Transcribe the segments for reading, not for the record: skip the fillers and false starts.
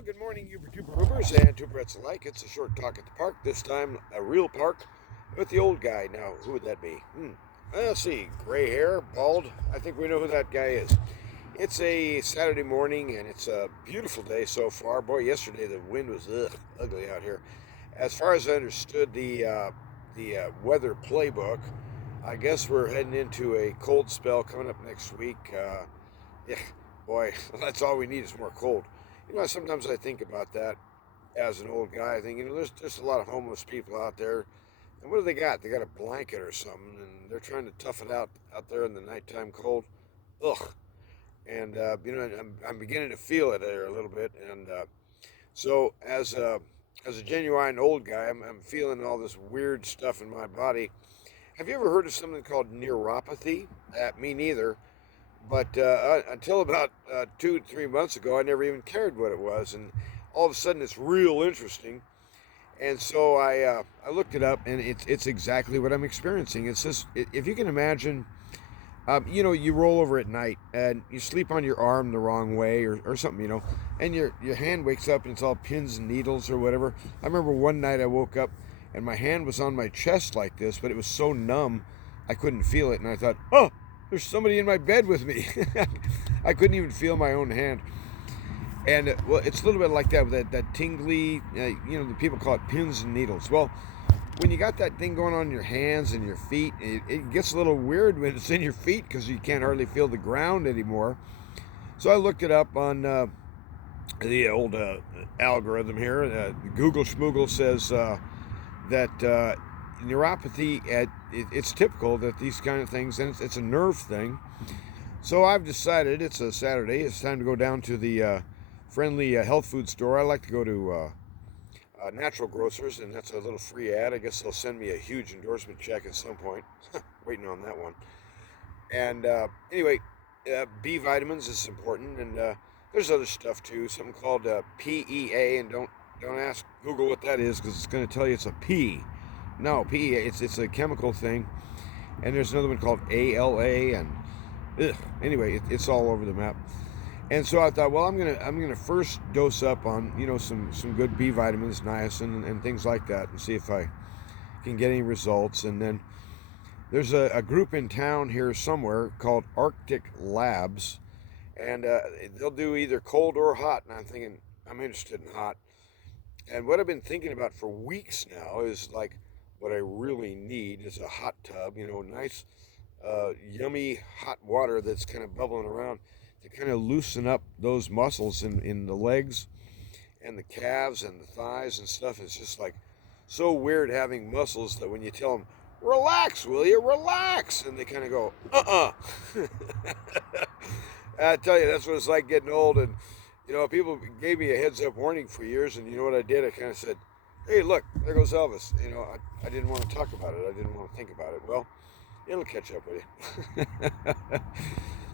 Well, good morning, Uber Tuber Ubers and Tuberettes alike. It's a short talk at the park. This time, a real park with the old guy. Now, who would that be? Let's see. Gray hair, bald. I think we know who that guy is. It's a Saturday morning, and it's a beautiful day so far. Boy, yesterday the wind was ugly out here. As far as I understood the weather playbook, I guess we're heading into a cold spell coming up next week. Yeah, boy, that's all we need is more cold. Sometimes I think about that as an old guy. I think, there's a lot of homeless people out there. And what do they got? They got a blanket or something, and they're trying to tough it out there in the nighttime cold. Ugh. And, I'm beginning to feel it there a little bit. And so, as a genuine old guy, I'm feeling all this weird stuff in my body. Have you ever heard of something called neuropathy? Me neither. But until about 2 3 months ago, I never even cared what it was, and all of a sudden, it's real interesting. And so I looked it up, and it's exactly what I'm experiencing. It's just if you can imagine, you roll over at night and you sleep on your arm the wrong way or something, and your hand wakes up and it's all pins and needles or whatever. I remember one night I woke up and my hand was on my chest like this, but it was so numb I couldn't feel it, and I thought, oh, there's somebody in my bed with me. I couldn't even feel my own hand. And well, it's a little bit like that with that tingly, the people call it pins and needles. Well, when you got that thing going on in your hands and your feet, it gets a little weird when it's in your feet because you can't hardly feel the ground anymore. So I looked it up on the old algorithm here. Google Schmoogle says that neuropathy, it's typical that these kind of things, and it's a nerve thing. So I've decided it's a Saturday. It's time to go down to the friendly health food store. I like to go to Natural Grocers, and that's a little free ad. I guess they'll send me a huge endorsement check at some point. Waiting on that one. And anyway, B vitamins is important, and there's other stuff too. Something called PEA, and don't ask Google what that is because it's going to tell you it's a P. No, PEA. It's a chemical thing, and there's another one called ALA, and it's all over the map. And so I thought, well, I'm gonna first dose up on some good B vitamins, niacin, and things like that, and see if I can get any results. And then there's a group in town here somewhere called Arctic Labs, and they'll do either cold or hot. And I'm thinking I'm interested in hot. And what I've been thinking about for weeks now is like what I really need is a hot tub, nice, yummy hot water that's kind of bubbling around to kind of loosen up those muscles in the legs and the calves and the thighs and stuff. It's just like so weird having muscles that when you tell them, relax, will you? Relax. And they kind of go, I tell you, that's what it's like getting old. And, people gave me a heads up warning for years. And you know what I did? I kind of said, hey, look, there goes Elvis. I didn't want to talk about it. I didn't want to think about it. Well, it'll catch up with you.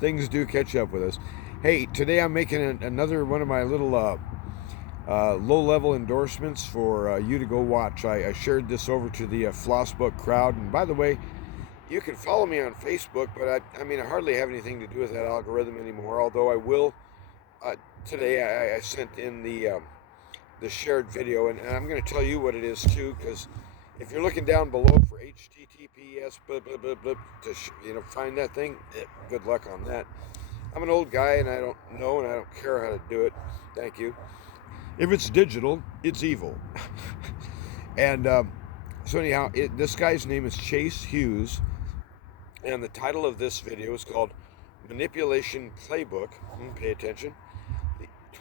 Things do catch up with us. Hey, today I'm making another one of my little low-level endorsements for you to go watch. I shared this over to the Flossbook crowd. And by the way, you can follow me on Facebook, but I hardly have anything to do with that algorithm anymore, although I will. Today I sent in the shared video, and I'm going to tell you what it is too, because if you're looking down below for HTTPS to find that thing, good luck on that. I'm an old guy and I don't know and I don't care how to do it. Thank you. If it's digital, it's evil. And so anyhow, this guy's name is Chase Hughes, and the title of this video is called Manipulation Playbook. Pay attention.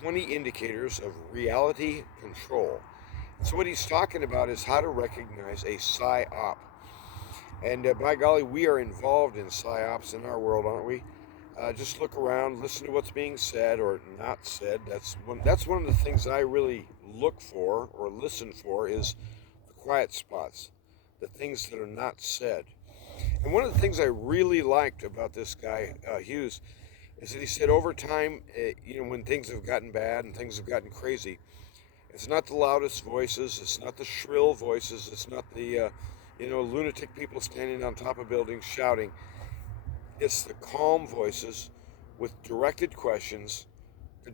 20 Indicators of Reality Control. So what he's talking about is how to recognize a psyop. And by golly, we are involved in psyops in our world, aren't we? Just look around, listen to what's being said or not said. That's one of the things I really look for or listen for is the quiet spots, the things that are not said. And one of the things I really liked about this guy, Hughes, is that he said over time, when things have gotten bad and things have gotten crazy, it's not the loudest voices, it's not the shrill voices, it's not the lunatic people standing on top of buildings shouting. It's the calm voices with directed questions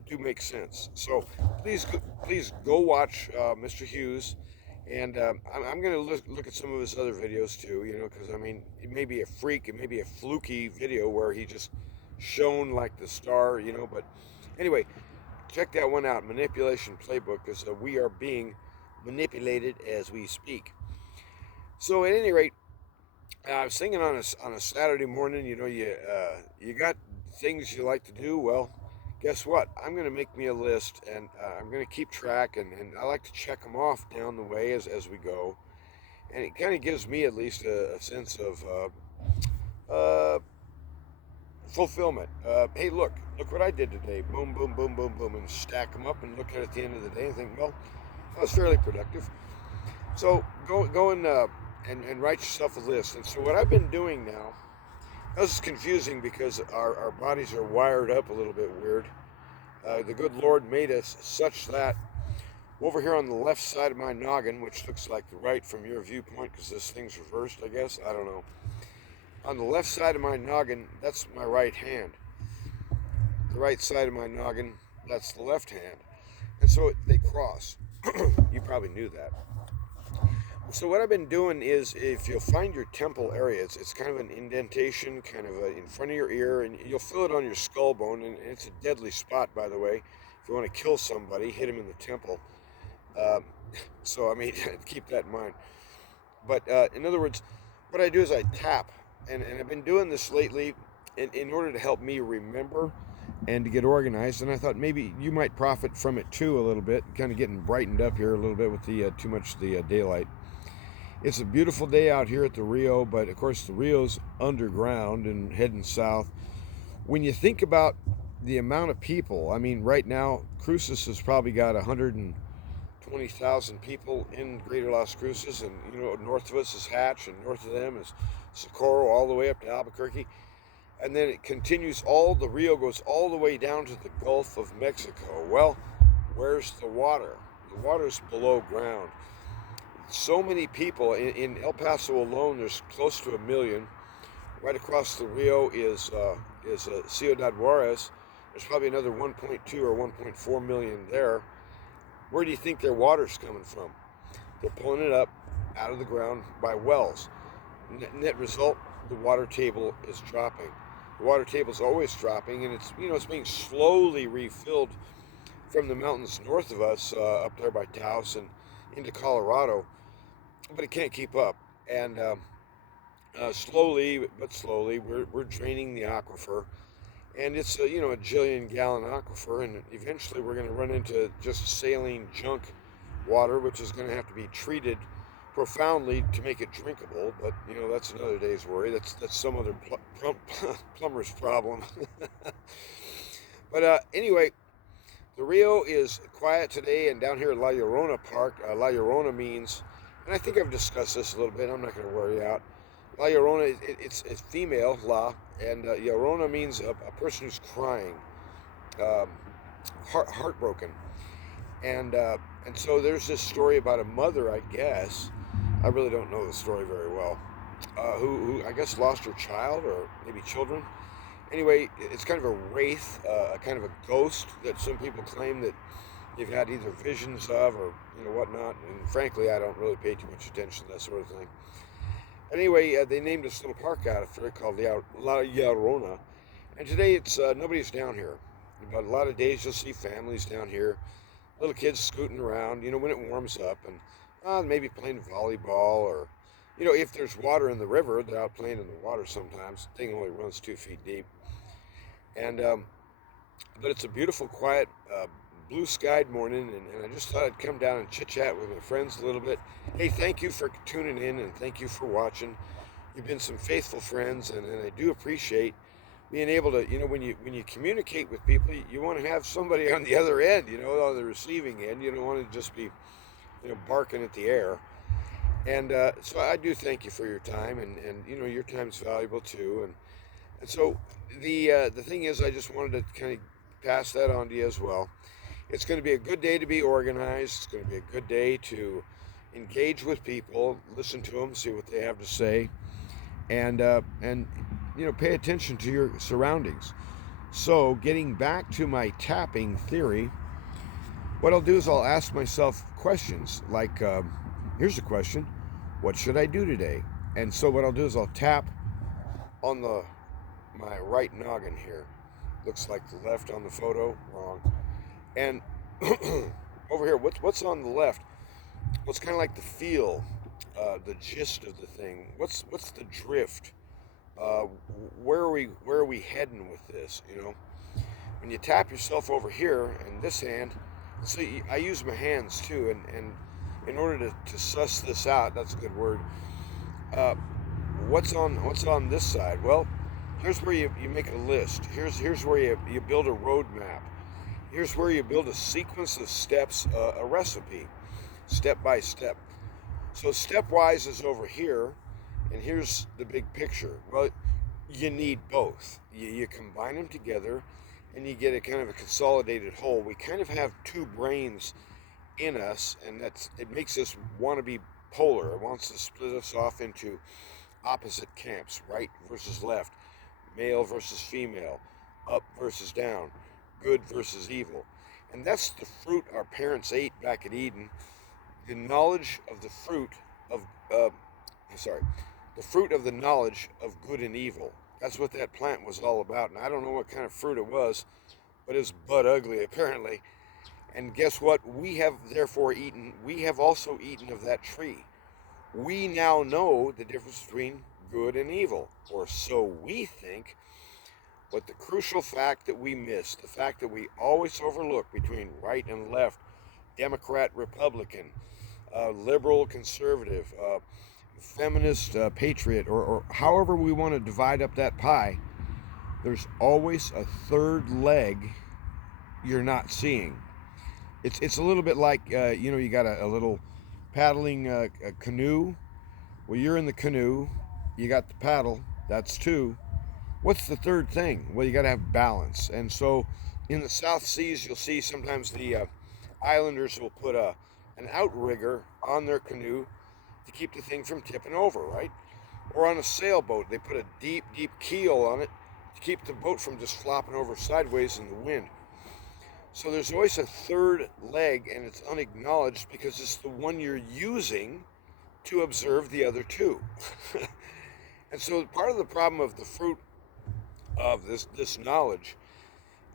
do make sense. So please go watch Mr. Hughes, and I'm going to look at some of his other videos too. Because I mean, it may be a freak, it may be a fluky video where he just shone like the star. But anyway, check that one out. Manipulation Playbook, because we are being manipulated as we speak. So at any rate, I was thinking on a Saturday morning, you got things you like to do. Well, guess what? I'm going to make me a list, and I'm going to keep track, and I like to check them off down the way as we go. And it kind of gives me at least a sense of uh, fulfillment. Hey, look what I did today. Boom, boom, boom, boom, boom, and stack them up and look at it at the end of the day and think, well, that was fairly productive. So go and write yourself a list. And so what I've been doing now, this is confusing because our bodies are wired up a little bit weird. The good Lord made us such that over here on the left side of my noggin, which looks like the right from your viewpoint because this thing's reversed, I guess, I don't know. On the left side of my noggin, that's my right hand. The right side of my noggin, that's the left hand. And so they cross. You probably knew that. So what I've been doing is, if you'll find your temple area, it's kind of an indentation, kind of in front of your ear, and you'll feel it on your skull bone, and it's a deadly spot, by the way. If you want to kill somebody, hit him in the temple. So, I mean, keep that in mind. But in other words, what I do is I tap, and I've been doing this lately in order to help me remember and to get organized, and I thought maybe you might profit from it too a little bit, kind of getting brightened up here a little bit with the too much the daylight. It's a beautiful day out here at the Rio, but of course the Rio's underground and heading south. When you think about the amount of people, I mean, right now Cruces has probably got 120,000 people in Greater Las Cruces, and north of us is Hatch, and north of them is Socorro, all the way up to Albuquerque, and then it continues. The Rio goes all the way down to the Gulf of Mexico. Well, where's the water? The water's below ground. So many people in El Paso alone. There's close to 1 million. Right across the Rio is Ciudad Juarez. There's probably another 1.2 or 1.4 million there. Where do you think their water's coming from? They're pulling it up out of the ground by wells. Net result, the water table is dropping. The water table is always dropping, and it's being slowly refilled from the mountains north of us, up there by Taos and into Colorado, but it can't keep up. And slowly but slowly, we're draining the aquifer, and it's a jillion-gallon aquifer, and eventually we're going to run into just saline junk water, which is going to have to be treated profoundly to make it drinkable. But that's another day's worry. That's some other plumber's problem. But anyway, the Rio is quiet today, and down here at La Llorona Park, La Llorona means, and I think I've discussed this a little bit, I'm not going to wear you out. La Llorona, it's female, La, and Llorona means a person who's crying, heartbroken. And so there's this story about a mother, I guess, I really don't know the story very well, who I guess lost her child, or maybe children. Anyway, it's kind of a wraith, kind of a ghost that some people claim that they've had either visions of or whatnot. And frankly, I don't really pay too much attention to that sort of thing. Anyway, they named this little park out after it called La Llorona. And today it's nobody's down here. But a lot of days you'll see families down here, little kids scooting around, when it warms up, and maybe playing volleyball, or if there's water in the river, they're out playing in the water sometimes. The thing only runs 2 feet deep. And but it's a beautiful, quiet, blue-skied morning, and I just thought I'd come down and chit-chat with my friends a little bit. Hey, thank you for tuning in, and thank you for watching. You've been some faithful friends, and I do appreciate being able to, when you communicate with people, you want to have somebody on the other end, on the receiving end. You don't want to just be, barking at the air. And so I do thank you for your time, and your time's valuable too. And so the thing is, I just wanted to kind of pass that on to you as well. It's going to be a good day to be organized. It's going to be a good day to engage with people, listen to them, see what they have to say, and pay attention to your surroundings. So getting back to my tapping theory, what I'll do is I'll ask myself questions like, here's a question: what should I do today? And so what I'll do is I'll tap on my right noggin here. Looks like the left on the photo, wrong. And over here, what's on the left? What's kind of like the feel, the gist of the thing? What's the drift? Where are we heading with this? You know, when you tap yourself over here in this hand, see, I use my hands too, and in order to suss this out, that's a good word. Uh, what's on this side? Well, here's where you make a list. Here's where you build a roadmap. Here's where you build a sequence of steps, a recipe, step by step. So stepwise is over here, and here's the big picture. Well, you need both. You combine them together, and you get a kind of a consolidated whole. We kind of have two brains in us, and it makes us want to be polar. It wants to split us off into opposite camps, right versus left, male versus female, up versus down, good versus evil. And that's the fruit our parents ate back at Eden. The knowledge of the fruit of, the fruit of the knowledge of good and evil. That's what that plant was all about. And I don't know what kind of fruit it was, but it was butt ugly apparently. And guess what? We have therefore eaten, we have also eaten of that tree. We now know the difference between good and evil, or so we think. But the crucial fact that we miss, the fact that we always overlook between right and left, Democrat, Republican, liberal, conservative, feminist, patriot, or however we want to divide up that pie, there's always a third leg you're not seeing. It's a little bit like, you got a little paddling a canoe. Well, you're in the canoe, you got the paddle, that's two. What's the third thing? Well, you got to have balance. And so in the South Seas, you'll see sometimes the islanders will put an outrigger on their canoe to keep the thing from tipping over, right? Or on a sailboat, they put a deep, deep keel on it to keep the boat from just flopping over sideways in the wind. So there's always a third leg, and it's unacknowledged because it's the one you're using to observe the other two. And so part of the problem of the fruit of this knowledge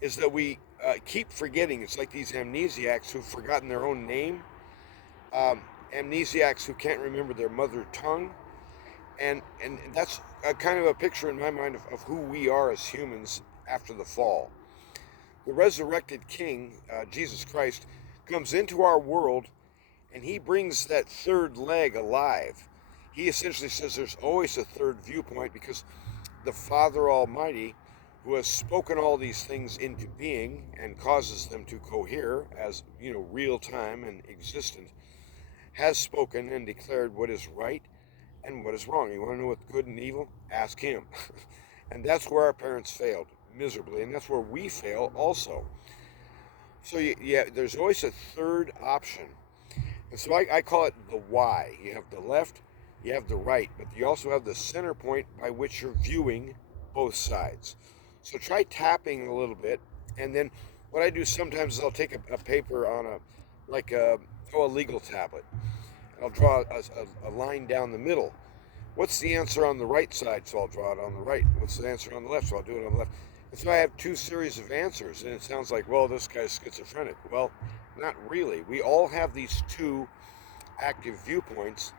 is that we keep forgetting. It's like these amnesiacs who've forgotten their own name, amnesiacs who can't remember their mother tongue, and that's a kind of a picture in my mind of who we are as humans after the fall. The resurrected King, Jesus Christ, comes into our world, and he brings that third leg alive. He essentially says there's always a third viewpoint because the Father Almighty, who has spoken all these things into being and causes them to cohere as, real time and existent, has spoken and declared what is right and what is wrong. You want to know what's good and evil? Ask him. And that's where our parents failed miserably, and that's where we fail also. So there's always a third option. And so I call it the why. You have the left, you have the right, but you also have the center point by which you're viewing both sides. So try tapping a little bit, and then what I do sometimes is I'll take a paper on a legal tablet, and I'll draw a line down the middle. What's the answer on the right side? So I'll draw it on the right. What's the answer on the left? So I'll do it on the left. And so I have two series of answers, and it sounds like, well, this guy's schizophrenic. Well, not really. We all have these two active viewpoints,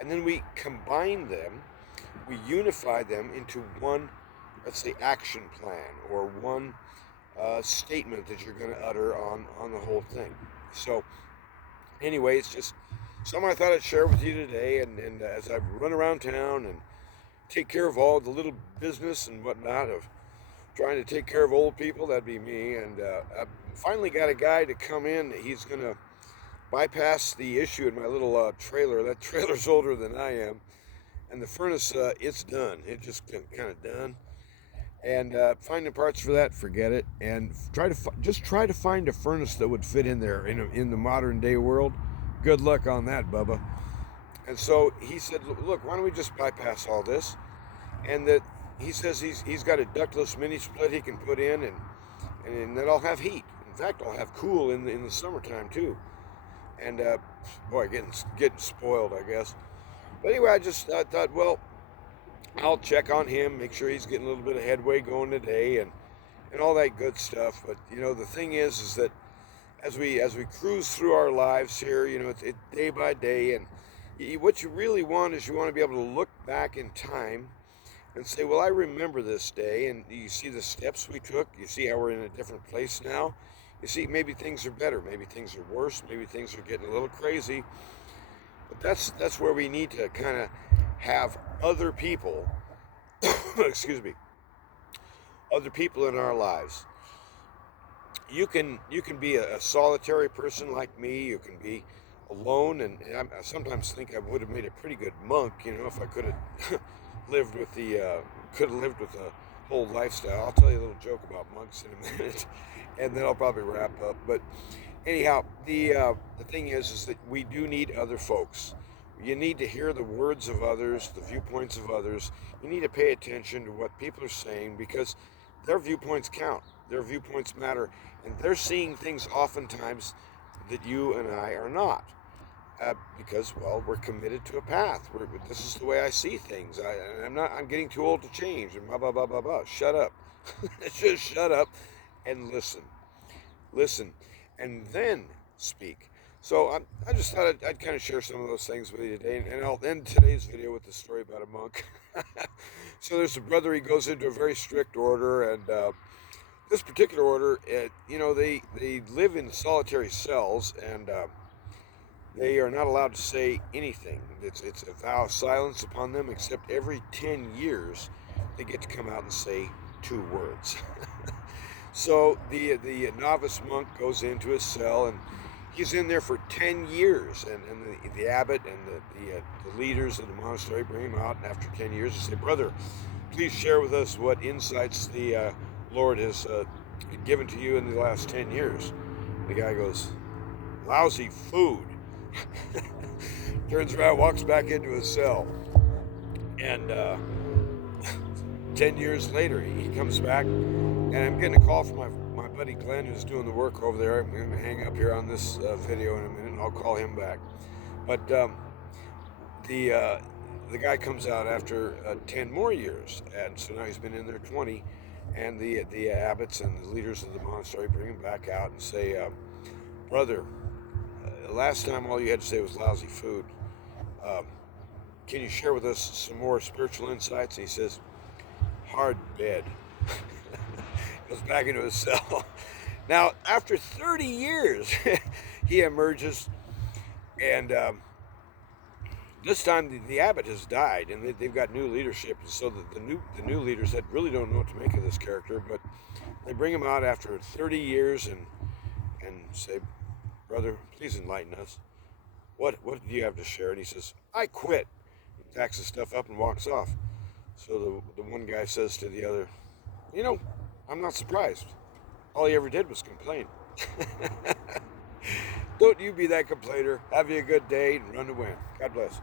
and then we combine them, we unify them into one, let's say, action plan, or one statement that you're going to utter on the whole thing. So anyway, it's just something I thought I'd share with you today, and as I run around town and take care of all the little business and whatnot of trying to take care of old people, that'd be me, and I finally got a guy to come in. He's going to bypass the issue in my little trailer. That trailer's older than I am, and the furnace, it's done. It's just kind of done. And finding parts for that, forget it. And try to find a furnace that would fit in there in the modern day world. Good luck on that, Bubba. And so he said, look, why don't we just bypass all this? And that he says he's got a ductless mini split he can put in, and then I'll have heat. In fact, I'll have cool in the summertime too. And boy, getting spoiled, I guess. But anyway, I thought, well, I'll check on him, make sure he's getting a little bit of headway going today, and all that good stuff. But the thing is that as we cruise through our lives here, it's day by day, and what you really want is you want to be able to look back in time and say, well, I remember this day, and you see the steps we took, you see how we're in a different place now, you see maybe things are better, maybe things are worse, maybe things are getting a little crazy, but that's where we need to kind of have other people, excuse me, other people in our lives. You can be a solitary person like me, you can be alone, and I sometimes think I would have made a pretty good monk, if I could have lived with the whole lifestyle. I'll tell you a little joke about monks in a minute, and then I'll probably wrap up. But anyhow, the thing is that we do need other folks. You need to hear the words of others, the viewpoints of others. You need to pay attention to what people are saying, because their viewpoints count. Their viewpoints matter, and they're seeing things oftentimes that you and I are not. Because, well, we're committed to a path. This is the way I see things. I'm getting too old to change, and blah, blah, blah, blah, blah. Shut up. Just shut up and listen. Listen, and then speak. So I just thought I'd kind of share some of those things with you today, and I'll end today's video with the story about a monk. So there's a brother, he goes into a very strict order, and this particular order, they live in solitary cells, and they are not allowed to say anything. It's a vow of silence upon them, except every 10 years they get to come out and say 2 words. So the novice monk goes into his cell, and he's in there for 10 years, and the abbot and the leaders of the monastery bring him out, and after 10 years they say, brother, please share with us what insights the Lord has given to you in the last 10 years. The guy goes, lousy food. Turns around, walks back into his cell, and 10 years later he comes back, and I'm getting a call from my buddy Glenn, who's doing the work over there. I'm going to hang up here on this video in a minute, and I'll call him back. But the guy comes out after 10 more years, and so now he's been in there 20, and the abbots and the leaders of the monastery bring him back out and say, brother, last time all you had to say was lousy food. Can you share with us some more spiritual insights? And he says, hard bed. Goes back into his cell. Now, after 30 years, he emerges, and this time the abbot has died, and they've got new leadership. So the new leaders that really don't know what to make of this character, but they bring him out after 30 years and say, brother, please enlighten us. What do you have to share? And he says, I quit. He packs his stuff up and walks off. So the one guy says to the other, I'm not surprised. All he ever did was complain. Don't you be that complainer. Have you a good day and run to win. God bless.